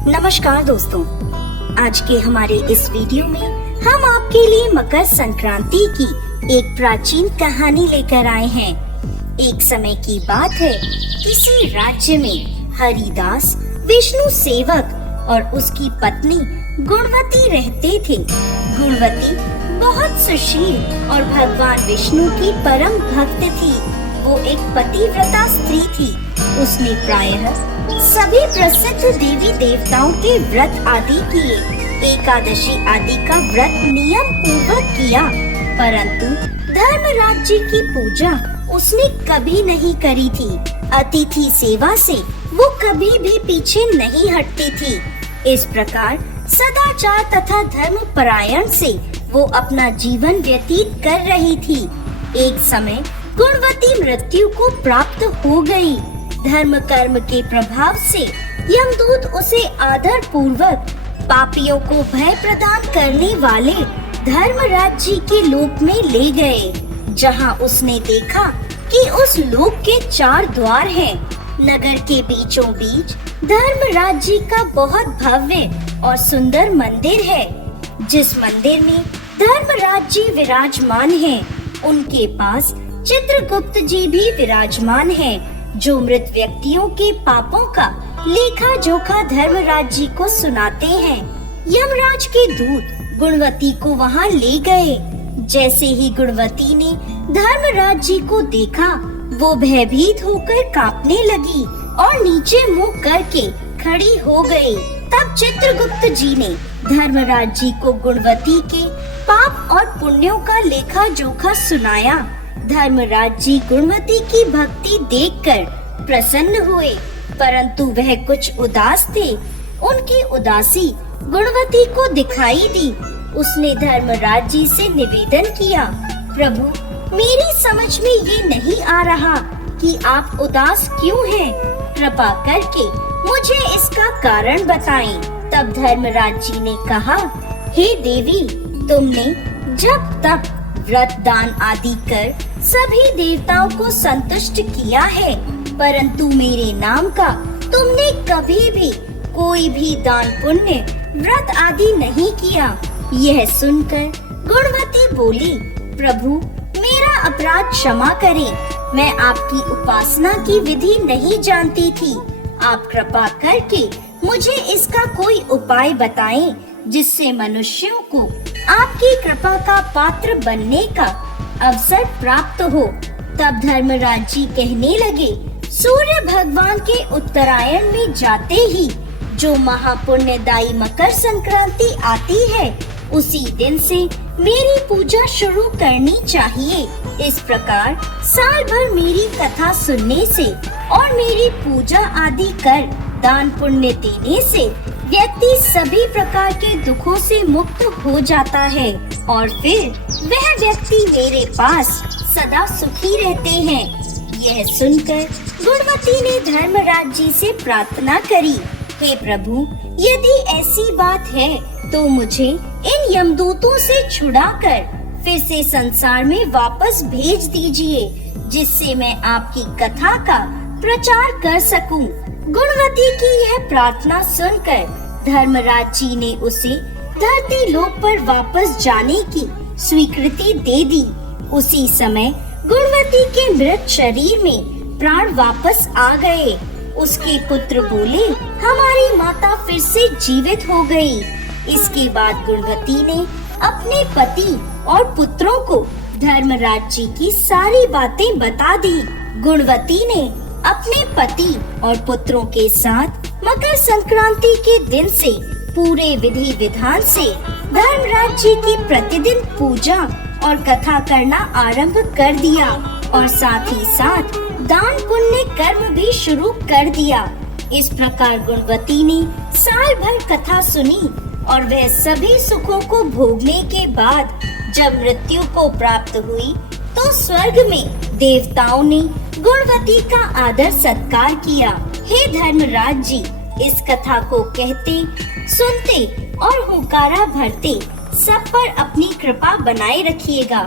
नमस्कार दोस्तों, आज के हमारे इस वीडियो में हम आपके लिए मकर संक्रांति की एक प्राचीन कहानी लेकर आए हैं। एक समय की बात है, किसी राज्य में हरिदास विष्णु सेवक और उसकी पत्नी गुणवती रहते थे। गुणवती बहुत सुशील और भगवान विष्णु की परम भक्त थी। वो एक पतिव्रता स्त्री थी। उसने प्रायः सभी प्रसिद्ध देवी देवताओं के व्रत आदि किए, एकादशी आदि का व्रत नियम पूर्वक किया, परंतु धर्मराज जी की पूजा उसने कभी नहीं करी थी। अतिथि सेवा से वो कभी भी पीछे नहीं हटती थी। इस प्रकार सदाचार तथा धर्म परायण से वो अपना जीवन व्यतीत कर रही थी। एक समय गुणवती मृत्यु को प्राप्त हो गई। धर्म कर्म के प्रभाव से यमदूत उसे आदर पूर्वक पापियों को भय प्रदान करने वाले धर्मराज जी के लोक में ले गए, जहां उसने देखा कि उस लोक के 4 द्वार हैं। नगर के बीचों बीच धर्मराज जी का बहुत भव्य और सुंदर मंदिर है। जिस मंदिर में धर्मराज जी विराजमान हैं, उनके पास चित्रगुप्त जी भी विराजमान हैं, जो मृत व्यक्तियों के पापों का लेखा जोखा धर्मराज जी को सुनाते हैं। यमराज के दूत गुणवती को वहां ले गए। जैसे ही गुणवती ने धर्मराज जी को देखा, वो भयभीत होकर कांपने लगी और नीचे मुंह करके खड़ी हो गई। तब चित्रगुप्त जी ने धर्मराज जी को गुणवती के पाप और पुण्यों का लेखा जोखा सुनाया। धर्मराज जी गुणवती की भक्ति देखकर प्रसन्न हुए, परंतु वह कुछ उदास थे। उनकी उदासी गुणवती को दिखाई दी। उसने धर्मराज जी से निवेदन किया, प्रभु, मेरी समझ में ये नहीं आ रहा कि आप उदास क्यों हैं। कृपा करके मुझे इसका कारण बताएं। तब धर्मराज जी ने कहा, हे देवी, तुमने जब तक व्रत दान आदि कर सभी देवताओं को संतुष्ट किया है, परंतु मेरे नाम का तुमने कभी भी कोई भी दान पुण्य व्रत आदि नहीं किया। यह सुनकर गुणवती बोली, प्रभु, मेरा अपराध क्षमा करें। मैं आपकी उपासना की विधि नहीं जानती थी। आप कृपा करके मुझे इसका कोई उपाय बताएं, जिससे मनुष्यों को आपकी कृपा का पात्र बनने का अवसर प्राप्त हो। तब धर्मराज जी कहने लगे, सूर्य भगवान के उत्तरायण में जाते ही जो महापुण्यदायी मकर संक्रांति आती है, उसी दिन से मेरी पूजा शुरू करनी चाहिए। इस प्रकार साल भर मेरी कथा सुनने से और मेरी पूजा आदि कर दान पुण्य देने से व्यक्ति सभी प्रकार के दुखों से मुक्त हो जाता है और फिर वह व्यक्ति मेरे पास सदा सुखी रहते हैं। यह सुनकर गुणवती ने धर्मराज जी से प्रार्थना करी, हे प्रभु, यदि ऐसी बात है तो मुझे इन यमदूतों से छुड़ाकर फिर से संसार में वापस भेज दीजिए, जिससे मैं आपकी कथा का प्रचार कर सकूं। गुणवती की यह प्रार्थना सुनकर धर्मराज जी ने उसे धरती लोक पर वापस जाने की स्वीकृति दे दी। उसी समय गुणवती के मृत शरीर में प्राण वापस आ गए। उसके पुत्र बोले, हमारी माता फिर से जीवित हो गई। इसके बाद गुणवती ने अपने पति और पुत्रों को धर्मराज जी की सारी बातें बता दी। गुणवती ने अपने पति और पुत्रों के साथ मकर संक्रांति के दिन से पूरे विधि विधान से धर्मराज जी की प्रतिदिन पूजा और कथा करना आरंभ कर दिया और साथ ही साथ दान पुण्य कर्म भी शुरू कर दिया। इस प्रकार गुणवती ने साल भर कथा सुनी और वह सभी सुखों को भोगने के बाद जब मृत्यु को प्राप्त हुई, तो स्वर्ग में देवताओं ने गुणवती का आदर सत्कार किया। हे धर्मराज जी, इस कथा को कहते, सुनते और हुंकारा भरते सब पर अपनी कृपा बनाए रखिएगा।